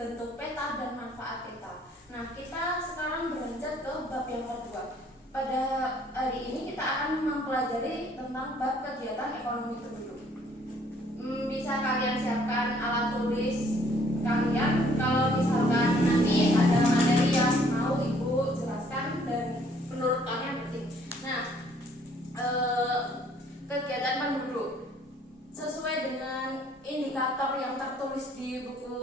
bentuk peta dan manfaat peta. Nah, kita sekarang beranjak ke bab yang kedua. Pada hari ini kita akan mempelajari tentang bab kegiatan ekonomi penduduk. Bisa kalian siapkan alat tulis kalian kalau misalkan nanti ada materi yang mau ibu jelaskan dan menurut kalian penting. Nah, kegiatan penduduk sesuai dengan indikator yang tertulis di buku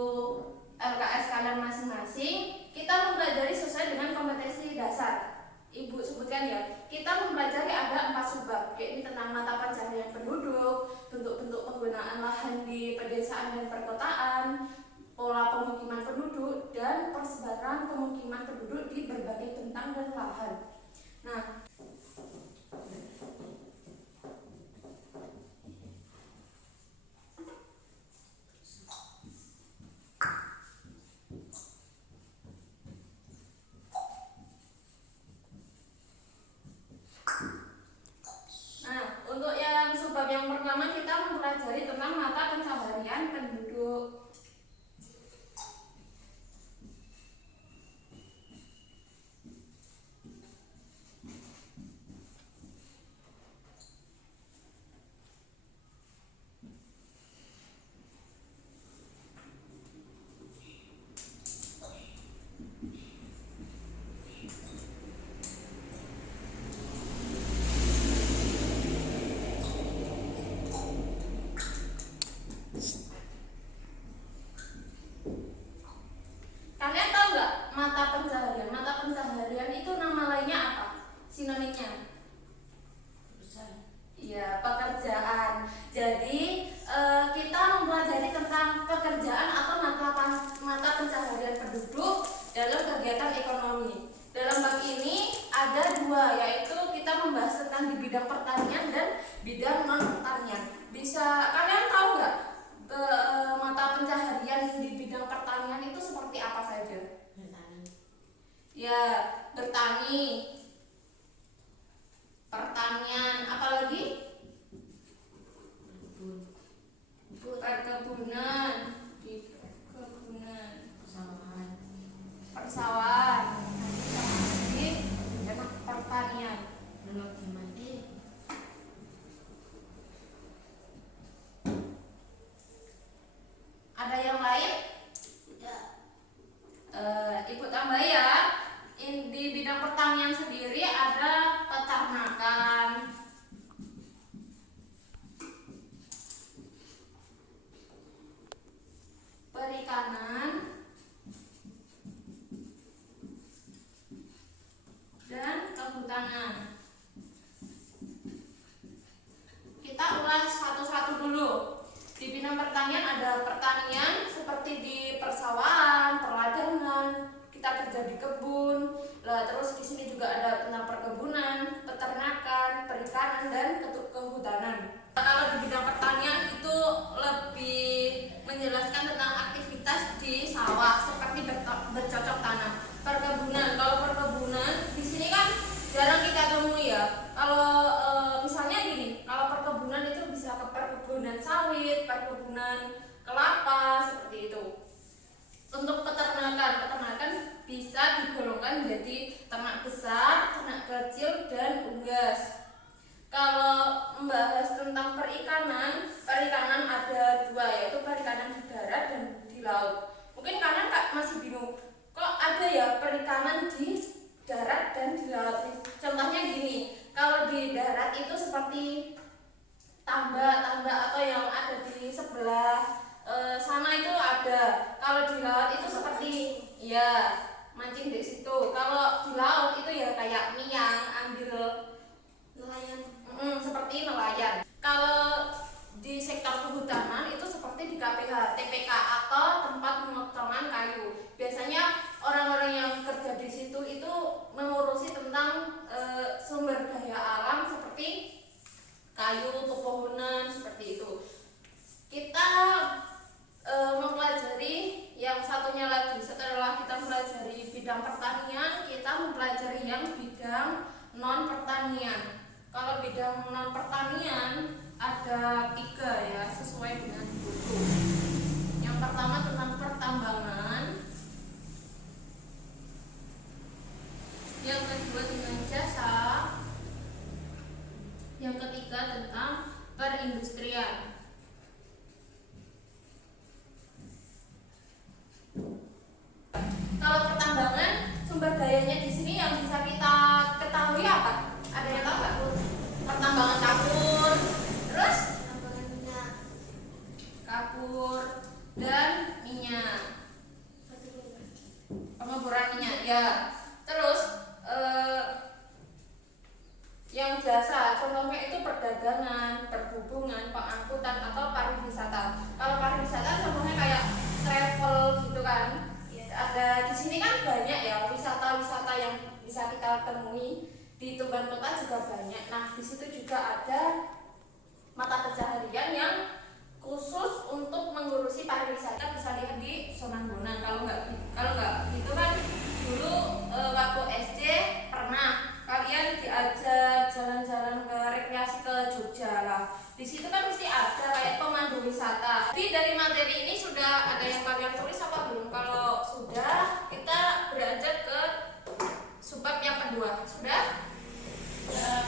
LKS kalian masing-masing, kita mempelajari sesuai dengan kompetensi dasar. Ibu sebutkan ya, kita mempelajari ada 4 subbab, yaitu tentang mata pencaharian penduduk, bentuk-bentuk penggunaan lahan di pedesaan dan perkotaan, pola pemukiman penduduk, dan persebaran pemukiman penduduk di berbagai bentang dan lahan. Nah, untuk yang subbab yang pertama kita mempelajari tentang mata pencaharian penduduk. Kalian tahu nggak mata pencaharian? Mata pencaharian itu nama lainnya apa? Sinonimnya? Iya, pekerjaan. Jadi kita mempelajari tentang pekerjaan atau mata pencaharian penduduk dalam kegiatan ekonomi. Dalam bab ini ada 2, yaitu kita membahas tentang di bidang pertanian dan bidang non pertanian. Bisa kalian tahu nggak mata pencaharian di bidang pertanian itu seperti apa saja? Bertani. Ya, bertani, pertanian, apalagi? Perkebunan, persawahan, di pertanian. Ada yang lain? Tidak. Ibu tambah ya. Di bidang pertanian sendiri ada peternakan, perikanan, dan kehutanan. Kita ulas satu-satu dulu. Di bidang pertanian ada pertanian seperti di persawahan, perladangan, kita kerja di kebun. Terus di sini juga ada tentang perkebunan, peternakan, perikanan, dan kehutanan. Kalau di bidang pertanian itu lebih menjelaskan tentang aktivitas di sawah seperti bercocok tanam. Perkebunan, kalau perkebunan di sini kan jarang kita temui ya. Kalau misalnya gini, kalau perkebunan itu bisa ke perkebunan sawit, perkebunan kelapa seperti itu. Untuk peternakan bisa digolongkan menjadi ternak besar, ternak kecil, dan unggas. Kalau membahas tentang perikanan ada 2, yaitu perikanan di darat dan di laut. Mungkin kalian masih bingung, kok ada ya perikanan di darat dan di laut? Contohnya gini, kalau di darat itu seperti tambak atau yang ada di sebelah sana itu ada. Kalau di laut itu seperti ya mancing di situ. Kalau di laut itu ya kayak miang, ambil Nelayan. seperti nelayan. Kalau di sektor kehutanan itu seperti di KPH, TPK atau tempat pemotongan kayu. Biasanya orang-orang yang kerja di situ itu mengurusi tentang sumber daya alam seperti kayu, pepohonan seperti itu. Kita mempelajari yang satunya lagi. Setelah kita mempelajari bidang pertanian, kita mempelajari yang bidang non pertanian. Kalau bidang non pertanian ada 3 ya, sesuai dengan buku. Yang pertama tentang di situ juga ada mata pencaharian yang khusus untuk mengurusi pariwisata. Bisa lihat di Sonanggonan. Kalau nggak itu kan dulu waktu SD pernah kalian diajak jalan-jalan ke rekreasi ke Jogja lah. Di situ kan mesti ada kayak pemandu wisata. Tapi dari materi ini sudah ada yang kalian tulis apa belum? Kalau sudah, kita beranjak ke subbab yang kedua. Sudah? Sudah.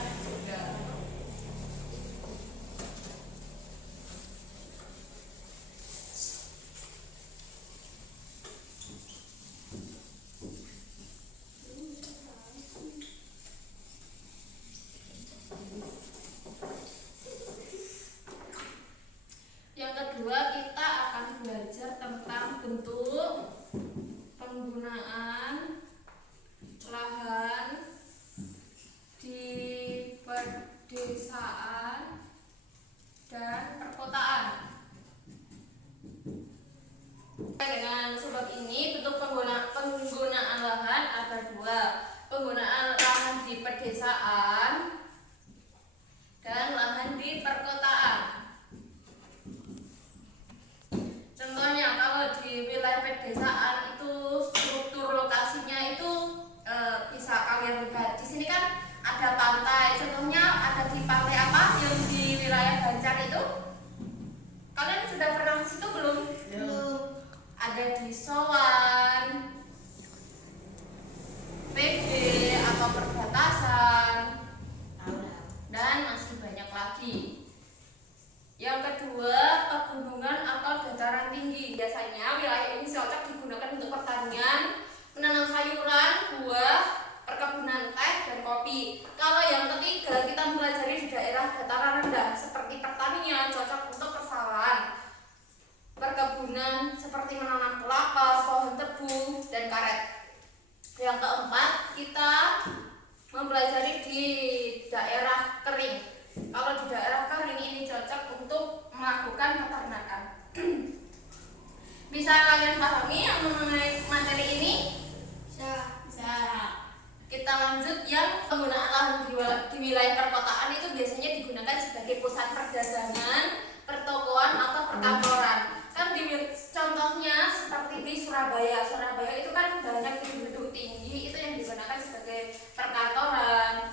Yang kedua, kita akan belajar tentang bentuk penggunaan lahan di pedesaan dan perkotaan. Dengan sebab ini, bentuk penggunaan lahan ada dua. Penggunaan lahan di pedesaan dan lahan di perkotaan. Contohnya kalau di wilayah pedesaan itu struktur lokasinya itu bisa kalian lihat. Di sini kan ada pantai. Contohnya ada di pantai apa yang di wilayah Banjar itu? Kalian sudah pernah ke situ belum? Belum. Ada di Sowan, PB atau perbatasan, dan masih banyak lagi. Yang kedua, pegunungan atau dataran tinggi. Biasanya wilayah ini cocok digunakan untuk pertanian, menanam sayuran, buah, perkebunan teh, dan kopi. Kalau yang ketiga, kita mempelajari di daerah dataran rendah seperti pertanian, cocok untuk persawahan, perkebunan seperti menanam kelapa, pohon tebu, dan karet. Yang keempat, kita mempelajari di daerah kering. Kalau di daerah kering ini cocok untuk melakukan peternakan. Bisa kalian pahami yang mengenai materi ini? Bisa. Kita lanjut yang penggunaan lahan di wilayah perkotaan itu biasanya digunakan sebagai pusat perdagangan, pertokoan atau perkantoran. Kan contohnya seperti di Surabaya. Surabaya itu kan banyak gedung-gedung tinggi, itu yang digunakan sebagai perkantoran,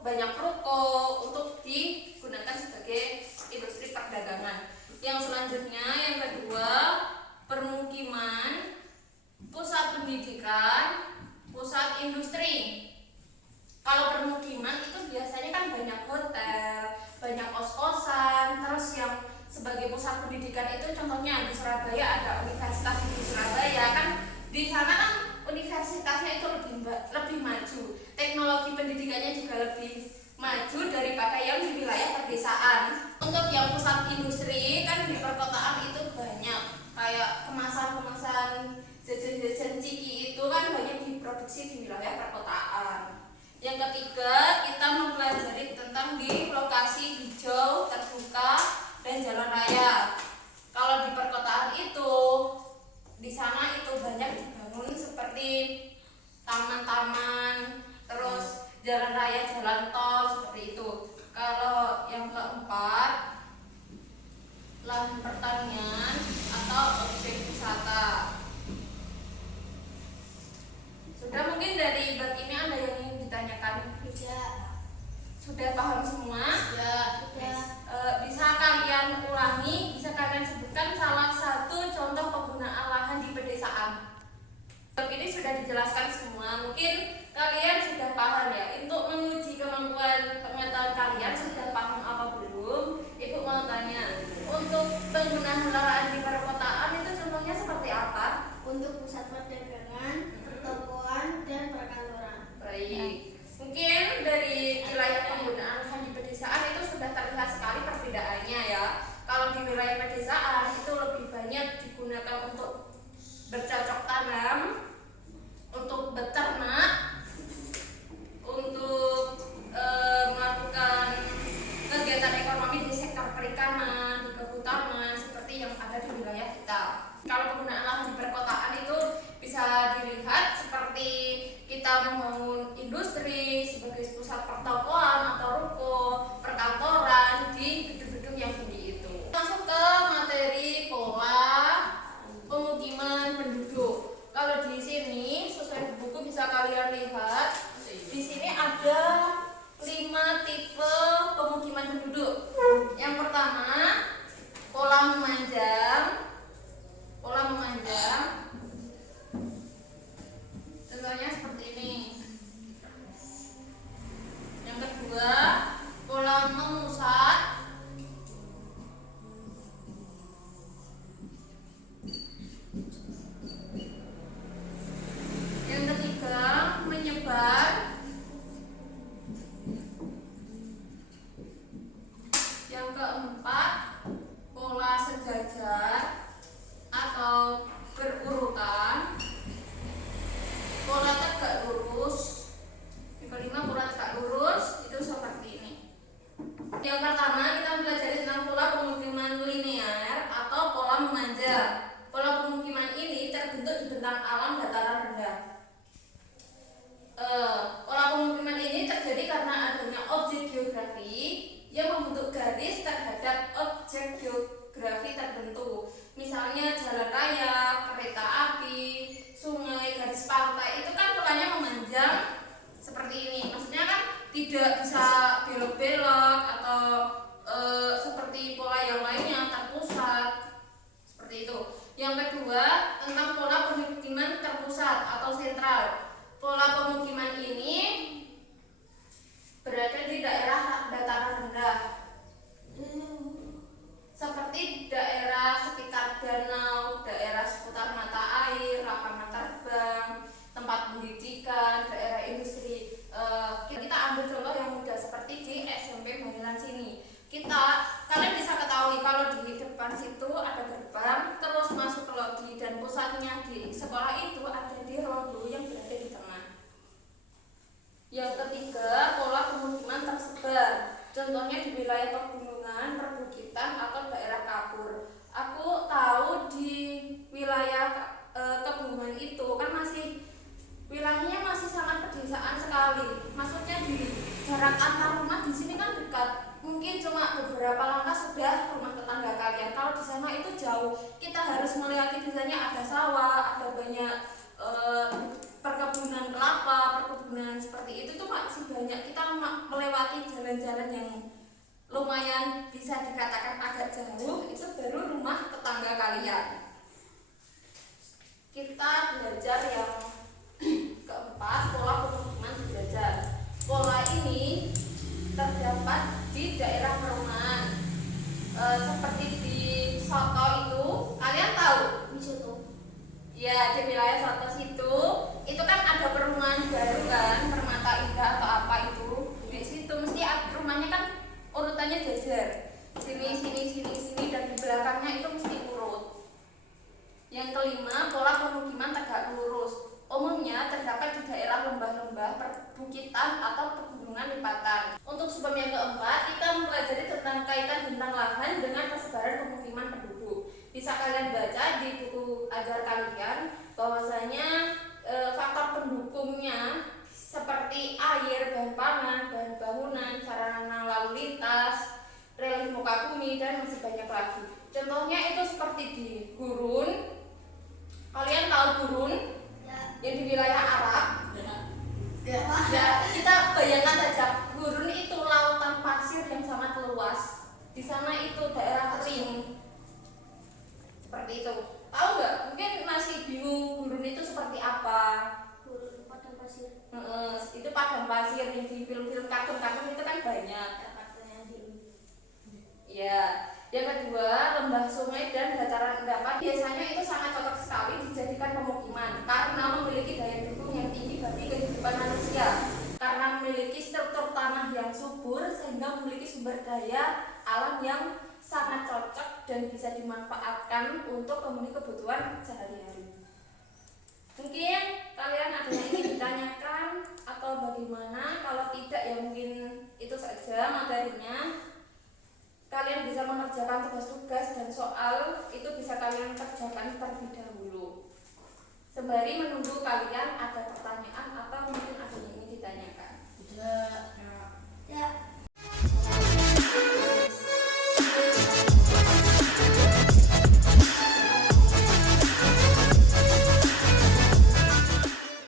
banyak ruko untuk digunakan sebagai industri perdagangan. Yang selanjutnya, yang kedua, permukiman, pusat pendidikan, pusat industri. Kalau permukiman itu biasanya kan banyak hotel, banyak kos-kosan, terus yang sebagai pusat pendidikan itu contohnya di Surabaya ada Universitas di Surabaya. Kan di sana kan universitasnya itu lebih maju, teknologi pendidikannya juga lebih maju daripada yang di wilayah pedesaan. Untuk yang pusat industri kan di perkotaan itu banyak, kayak kemasan jajan-jajan ciki itu kan banyak diproduksi di wilayah perkotaan. Yang ketiga, kita mempelajari tentang di lokasi hijau, terbuka, dan jalan raya. Kalau di perkotaan itu, di sana itu banyak dibangun seperti taman-taman, terus jalan raya, jalan tol, seperti itu. Kalau yang keempat, lahan pertanian atau objek wisata. Sudah, mungkin dari bab ini ada yang ingin ditanyakan? Sudah paham semua? Sudah. Bisa kalian ulangi, bisa kalian sebutkan salah satu contoh penggunaan lahan di pedesaan. Bab ini sudah dijelaskan semua. Mungkin kalian sudah paham ya. Untuk menguji kemampuan pengetahuan kalian, sudah paham apa belum? Ibu mau tanya, untuk penggunaan lahan di perkotaan itu contohnya seperti apa? Untuk pusat perdagangan, pertokoan, dan perkantoran. Baik. Mungkin dari wilayah penggunaan lahan di pedesaan itu sudah terlihat sekali perbedaannya ya. Kalau di wilayah pedesaan itu lebih banyak digunakan untuk bercocok tanam, untuk beternak, untuk melakukan kegiatan ekonomi di sektor perikanan, di kehutanan, seperti yang ada di wilayah kita. Kalau penggunaan lahan di perkotaan itu bisa dilihat seperti kita membangun industri sebagai pusat pertokoan atau bentang alam dataran rendah. Pola pemukiman ini terjadi karena adanya objek geografi yang membentuk garis terhadap objek geografi tertentu. Misalnya jalan raya, kereta api, sungai, garis pantai, itu kan polanya memanjang seperti ini. Maksudnya kan tidak bisa belok-belok atau seperti pola yang lainnya terpusat seperti itu. Yang kedua, tentang pola pemukiman terpusat atau sentral. Pola pemukiman ini berada di daerah dataran rendah, seperti daerah sekitar danau, daerah seputar mata air, lapangan terbang, tempat pendidikan, daerah industri. Kita ambil contoh yang mudah seperti di SMP Bangilan sini. Kalian bisa ketahui kalau di depan situ ada gerbang, terus masuk ke logi, dan pusatnya di sekolah itu ada di rondo yang berada di tengah. Yang ketiga, pola pemukiman tersebar. Contohnya di wilayah pegunungan, perbukitan, atau daerah kapur. Aku tahu di wilayah Kebumen itu kan masih wilayahnya masih sangat pedesaan sekali. Maksudnya di jarak antar rumah di sini kan dekat. Mungkin cuma beberapa langkah sudah rumah tetangga kalian. Kalau di sana itu jauh. Kita harus melewati, biasanya ada sawah, ada banyak perkebunan kelapa, perkebunan seperti itu tuh masih banyak. Kita melewati jalan-jalan yang lumayan bisa dikatakan agak jauh, itu baru rumah tetangga kalian. Kita belajar yang keempat, pola pemukiman sejajar. Pola ini terdapat di daerah perumahan, seperti di Soto itu, kalian tahu? Di situ. Ya, di wilayah Soto situ, itu kan ada perumahan baru kan, Permata Indah atau apa itu. Di situ mesti rumahnya kan urutannya jajar. Sini, dan di belakangnya itu mesti urut. Yang kelima, pola pemukiman tegak lurus. Umumnya terdapat di daerah lembah-lembah, perbukitan, atau pegunungan lipatan. Untuk sebab yang keempat, kita mempelajari tentang kaitan bentang lahan dengan persebaran pemukiman penduduk. Bisa kalian baca di buku ajar kalian bahwasanya faktor pendukungnya seperti air, bahan pangan, bahan bangunan, sarana lalu lintas, relief muka bumi, dan masih banyak lagi. Contohnya itu seperti di gurun. Kalian tahu gurun? Yang di wilayah Arab. Ya, kita bayangkan saja gurun itu lautan pasir yang sangat luas. Di sana itu daerah kering. Seperti itu. Tahu nggak? Mungkin masih bingung gurun itu seperti apa? Gurun padang pasir. Itu padang pasir yang di film-film kartun-kartun itu kan banyak. Ya. Yang kedua, lembah, sungai, dan dataran endapan biasanya itu sangat cocok sekali dijadikan pemukiman karena memiliki daya dukung yang tinggi bagi kehidupan manusia. Karena memiliki struktur tanah yang subur sehingga memiliki sumber daya alam yang sangat cocok dan bisa dimanfaatkan untuk memenuhi kebutuhan sehari-hari. Mungkin kalian ada yang ingin ditanyakan atau bagaimana? Kalau tidak ya mungkin itu saja materinya. Kalian bisa mengerjakan tugas-tugas dan soal itu bisa kalian kerjakan terlebih dahulu. Sembari menunggu kalian ada pertanyaan atau